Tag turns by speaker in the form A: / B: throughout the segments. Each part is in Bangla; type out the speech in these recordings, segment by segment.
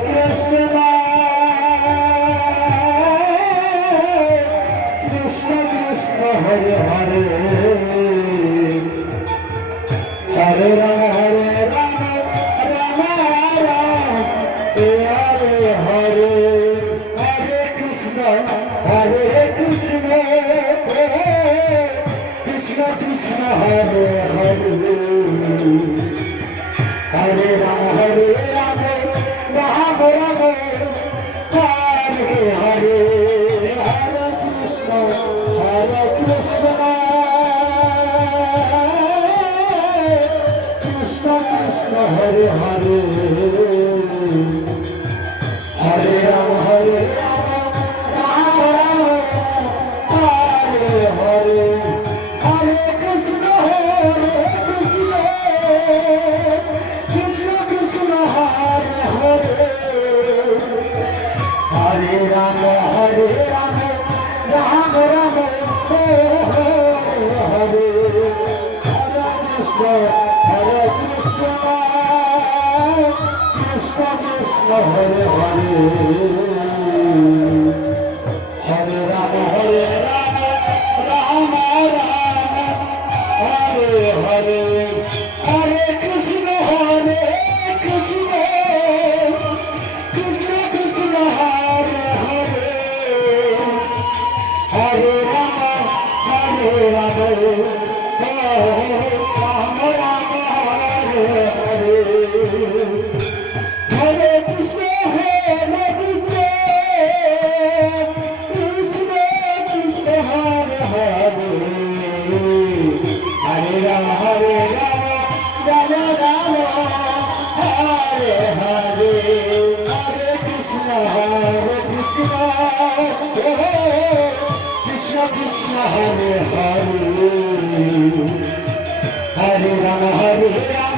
A: Krishna Hare Rama Hare Rama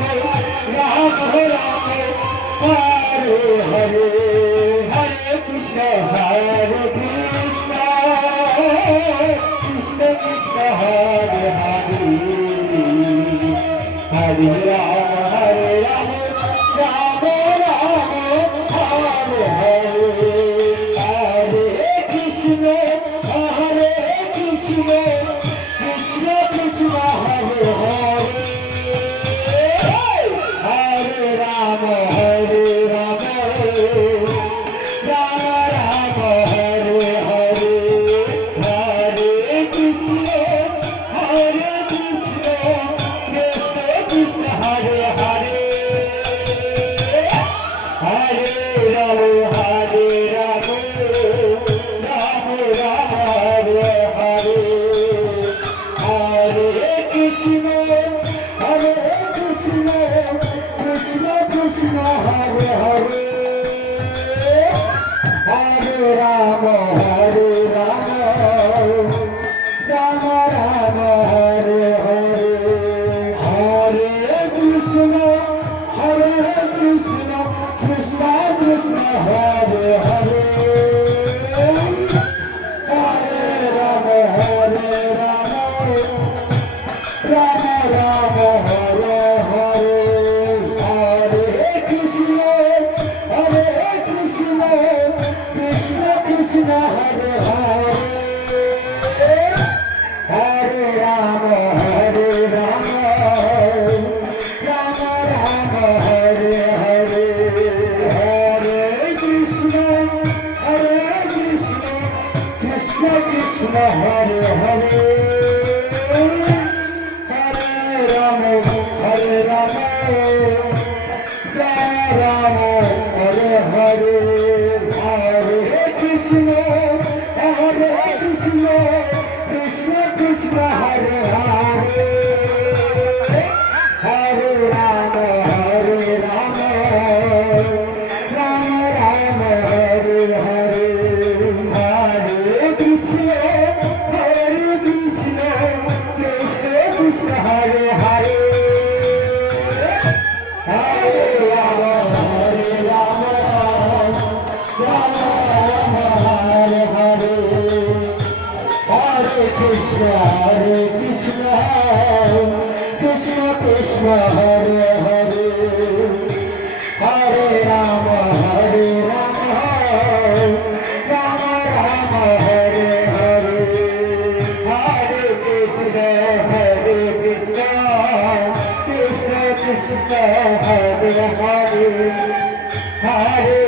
A: அவள் হরে